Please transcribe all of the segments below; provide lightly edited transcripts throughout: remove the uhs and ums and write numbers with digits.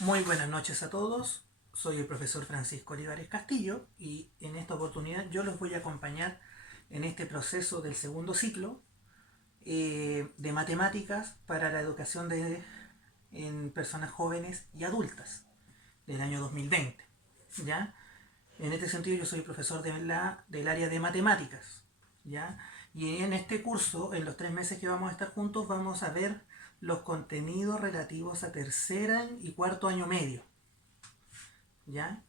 Muy buenas noches a todos, soy el profesor Francisco Olivares Castillo y en esta oportunidad yo los voy a acompañar en este proceso del segundo ciclo de matemáticas para la educación en personas jóvenes y adultas del año 2020. ¿Ya? En este sentido yo soy profesor del área de matemáticas. ¿Ya? Y en este curso, en los 3 meses que vamos a estar juntos, vamos a ver los contenidos relativos a tercera y cuarto año medio. ¿Ya?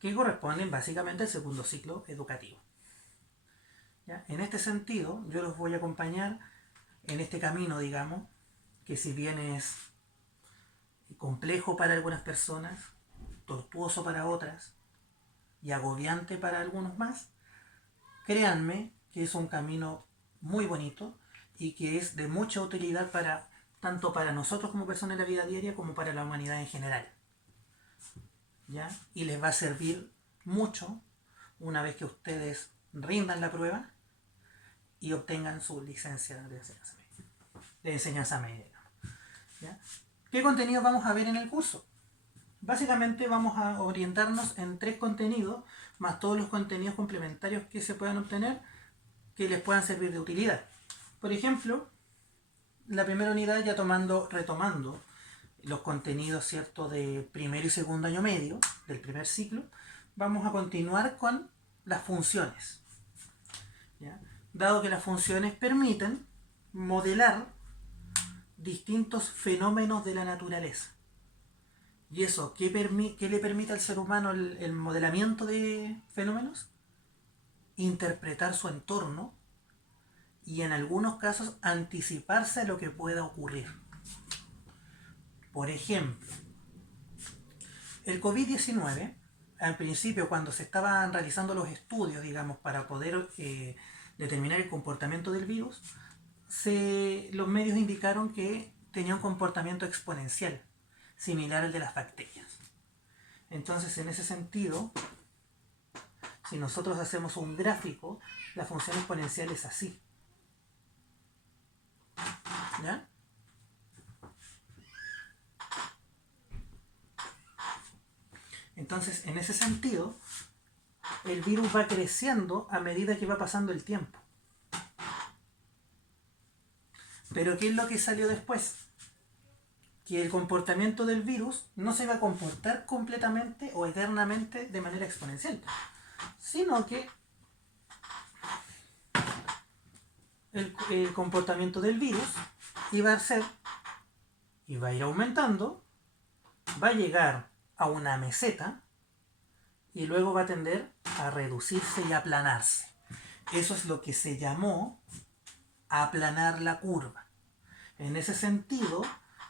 Que corresponden básicamente al segundo ciclo educativo. ¿Ya? En este sentido, yo los voy a acompañar en este camino, digamos, que si bien es complejo para algunas personas, tortuoso para otras y agobiante para algunos más, créanme que es un camino muy bonito y que es de mucha utilidad para tanto para nosotros como personas en la vida diaria como para la humanidad en general. ¿Ya? Y les va a servir mucho una vez que ustedes rindan la prueba y obtengan su licencia de enseñanza media. ¿Ya? ¿Qué contenido vamos a ver en el curso? Básicamente vamos a orientarnos en 3 contenidos, más todos los contenidos complementarios que se puedan obtener que les puedan servir de utilidad. Por ejemplo, la primera unidad ya retomando los contenidos, ¿cierto?, de primero y segundo año medio, del primer ciclo, vamos a continuar con las funciones. ¿Ya? Dado que las funciones permiten modelar distintos fenómenos de la naturaleza. ¿Y eso qué le permite al ser humano el modelamiento de fenómenos? Interpretar su entorno y en algunos casos anticiparse a lo que pueda ocurrir. Por ejemplo, el COVID-19, al principio cuando se estaban realizando los estudios, digamos, para poder determinar el comportamiento del virus, los medios indicaron que tenía un comportamiento exponencial, similar al de las bacterias. Entonces, en ese sentido, si nosotros hacemos un gráfico, la función exponencial es así. ¿Ya? Entonces, en ese sentido, el virus va creciendo a medida que va pasando el tiempo. Pero ¿qué es lo que salió después? Que el comportamiento del virus no se va a comportar completamente o eternamente de manera exponencial, sino que el comportamiento del virus iba a ir aumentando, va a llegar a una meseta y luego va a tender a reducirse y aplanarse. Eso es lo que se llamó aplanar la curva. En ese sentido,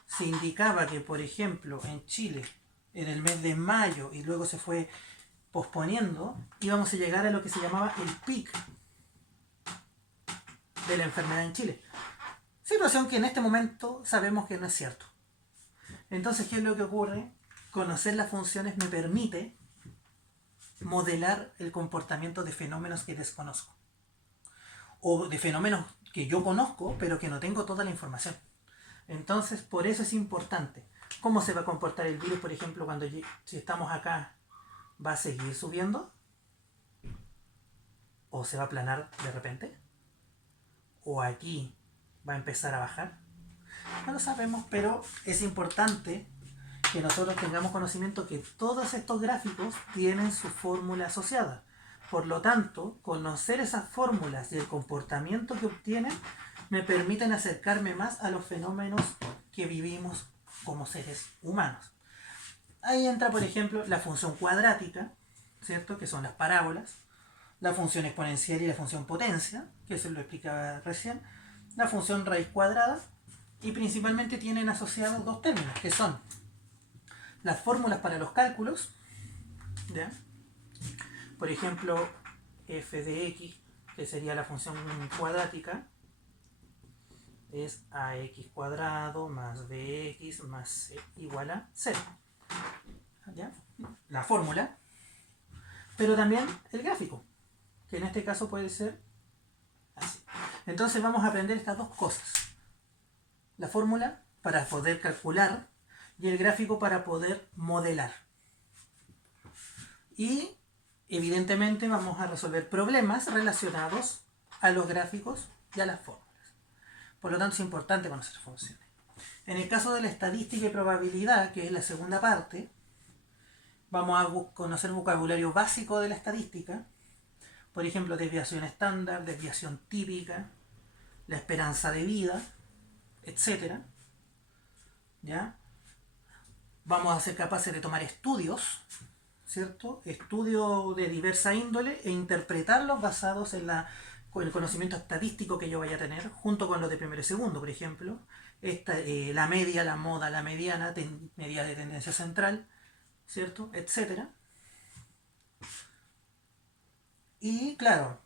se indicaba que, por ejemplo, en Chile, en el mes de mayo y luego se fue posponiendo, íbamos a llegar a lo que se llamaba el pic de la enfermedad en Chile. Situación que en este momento sabemos que no es cierto. Entonces, ¿qué es lo que ocurre? Conocer las funciones me permite modelar el comportamiento de fenómenos que desconozco. O de fenómenos que yo conozco, pero que no tengo toda la información. Entonces, por eso es importante. ¿Cómo se va a comportar el virus, por ejemplo, si estamos acá? ¿Va a seguir subiendo? ¿O se va a aplanar de repente? ¿O aquí va a empezar a bajar? No lo sabemos, pero es importante que nosotros tengamos conocimiento que todos estos gráficos tienen su fórmula asociada. Por lo tanto, conocer esas fórmulas y el comportamiento que obtienen me permiten acercarme más a los fenómenos que vivimos como seres humanos. Ahí entra, por ejemplo, la función cuadrática, ¿cierto?, que son las parábolas, la función exponencial y la función potencia, que se lo explicaba recién, la función raíz cuadrada, y principalmente tienen asociados 2 términos, que son las fórmulas para los cálculos, ¿ya? Por ejemplo, f de x, que sería la función cuadrática, es ax cuadrado más bx más c igual a 0. ¿Ya? La fórmula, pero también el gráfico, que en este caso puede ser así. Entonces vamos a aprender estas 2 cosas. La fórmula para poder calcular y el gráfico para poder modelar. Y evidentemente vamos a resolver problemas relacionados a los gráficos y a las fórmulas. Por lo tanto es importante conocer funciones. En el caso de la estadística y probabilidad, que es la segunda parte, vamos a conocer vocabulario básico de la estadística. Por ejemplo, desviación estándar, desviación típica, la esperanza de vida, etc. ¿Ya? Vamos a ser capaces de tomar estudios, ¿cierto? Estudios de diversa índole e interpretarlos basados en el conocimiento estadístico que yo vaya a tener, junto con los de primero y segundo, por ejemplo. La media, la moda, la mediana, medida de tendencia central, ¿cierto? Etcétera. Y claro,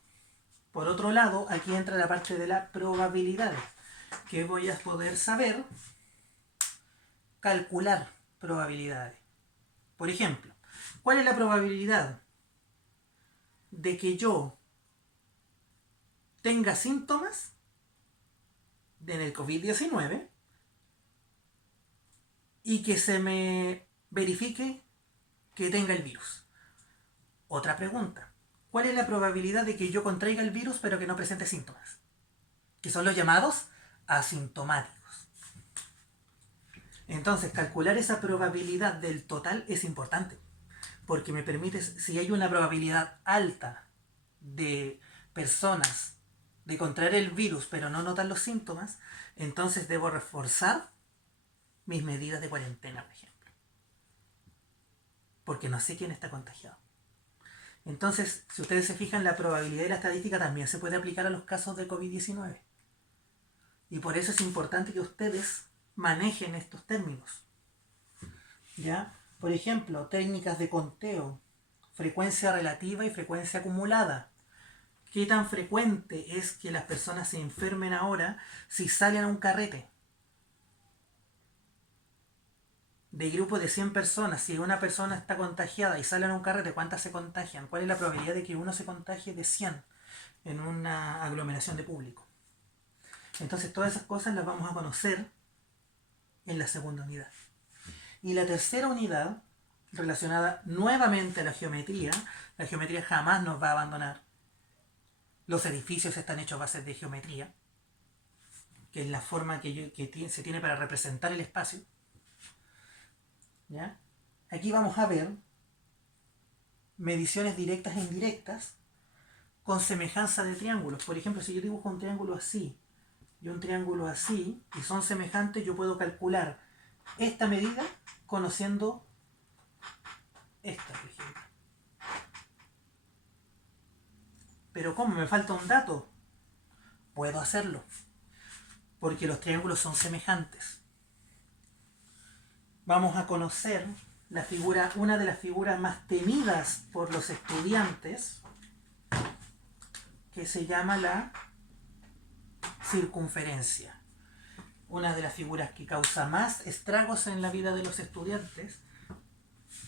por otro lado, aquí entra la parte de la probabilidad, que voy a poder saber calcular probabilidades. Por ejemplo, ¿cuál es la probabilidad de que yo tenga síntomas en el COVID-19 y que se me verifique que tenga el virus? Otra pregunta, ¿cuál es la probabilidad de que yo contraiga el virus pero que no presente síntomas? Que son los llamados asintomáticos. Entonces, calcular esa probabilidad del total es importante, porque me permite, si hay una probabilidad alta de personas de contraer el virus pero no notar los síntomas, entonces debo reforzar mis medidas de cuarentena, por ejemplo, porque no sé quién está contagiado. Entonces, si ustedes se fijan, la probabilidad de la estadística también se puede aplicar a los casos de COVID-19. Y por eso es importante que ustedes manejen estos términos. ¿Ya? Por ejemplo, técnicas de conteo, frecuencia relativa y frecuencia acumulada. ¿Qué tan frecuente es que las personas se enfermen ahora si salen a un carrete? De grupo de 100 personas, si una persona está contagiada y sale a un carrete, ¿cuántas se contagian? ¿Cuál es la probabilidad de que uno se contagie de 100 en una aglomeración de público? Entonces todas esas cosas las vamos a conocer en la segunda unidad. Y la tercera unidad, relacionada nuevamente a la geometría jamás nos va a abandonar. Los edificios están hechos a base de geometría, que es la forma que se tiene para representar el espacio. ¿Ya? Aquí vamos a ver mediciones directas e indirectas con semejanza de triángulos. Por ejemplo, si yo dibujo un triángulo así y un triángulo así, y son semejantes, yo puedo calcular esta medida conociendo esta, por ejemplo. Pero ¿cómo? ¿Me falta un dato? Puedo hacerlo, porque los triángulos son semejantes. Vamos a conocer la figura, una de las figuras más temidas por los estudiantes, que se llama la circunferencia. Una de las figuras que causa más estragos en la vida de los estudiantes,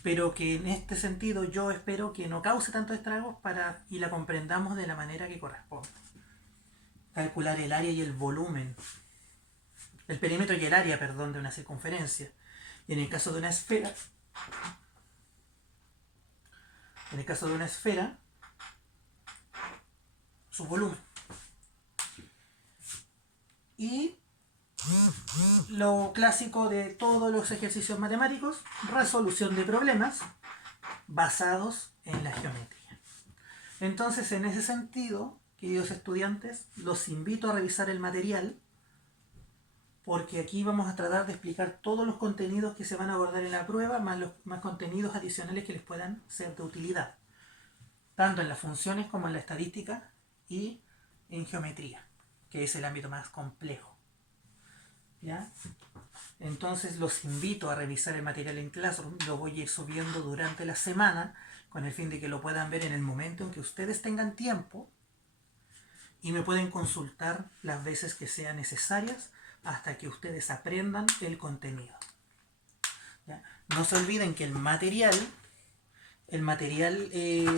pero que en este sentido yo espero que no cause tantos estragos y la comprendamos de la manera que corresponde. Calcular el área y el volumen, el perímetro y el área, perdón, de una circunferencia. Y en el caso de una esfera, su volumen. Y lo clásico de todos los ejercicios matemáticos, resolución de problemas basados en la geometría. Entonces, en ese sentido, queridos estudiantes, los invito a revisar el material, porque aquí vamos a tratar de explicar todos los contenidos que se van a abordar en la prueba, más contenidos adicionales que les puedan ser de utilidad, tanto en las funciones como en la estadística y en geometría, que es el ámbito más complejo. ¿Ya? Entonces los invito a revisar el material en Classroom. Lo voy a ir subiendo durante la semana con el fin de que lo puedan ver en el momento en que ustedes tengan tiempo, y me pueden consultar las veces que sean necesarias hasta que ustedes aprendan el contenido. ¿Ya? No se olviden que el material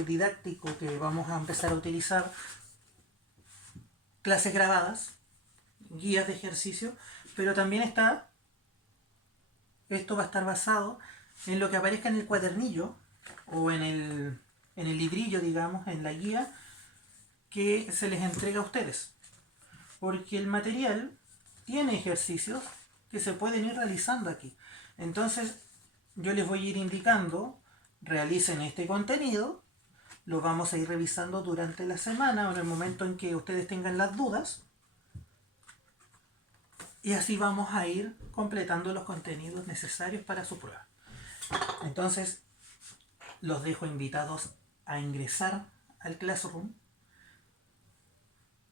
didáctico que vamos a empezar a utilizar, clases grabadas, guías de ejercicio, pero también está Esto va a estar basado en lo que aparezca en el cuadernillo o en el librillo, digamos, en la guía que se les entrega a ustedes. Porque el material tiene ejercicios que se pueden ir realizando aquí. Entonces, yo les voy a ir indicando, realicen este contenido, lo vamos a ir revisando durante la semana o en el momento en que ustedes tengan las dudas, y así vamos a ir completando los contenidos necesarios para su prueba. Entonces, los dejo invitados a ingresar al Classroom.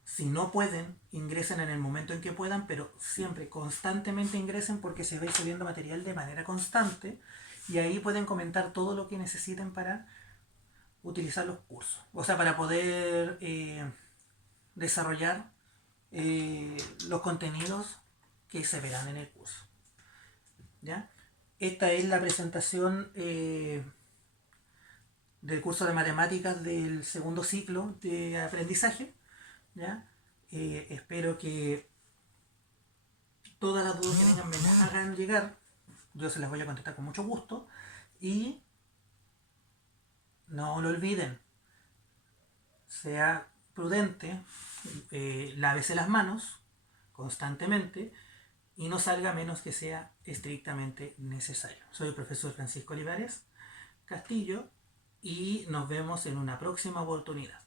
Si no pueden, ingresen en el momento en que puedan, pero siempre, constantemente ingresen porque se va a ir subiendo material de manera constante y ahí pueden comentar todo lo que necesiten para utilizar los cursos. O sea, para poder desarrollar los contenidos que se verán en el curso. ¿Ya? Esta es la presentación del curso de matemáticas del segundo ciclo de aprendizaje. ¿Ya? Espero que todas las dudas que tengan me las hagan llegar. Yo se las voy a contestar con mucho gusto. Y no lo olviden, sea prudente, lávese las manos constantemente y no salga a menos que sea estrictamente necesario. Soy el profesor Francisco Olivares Castillo y nos vemos en una próxima oportunidad.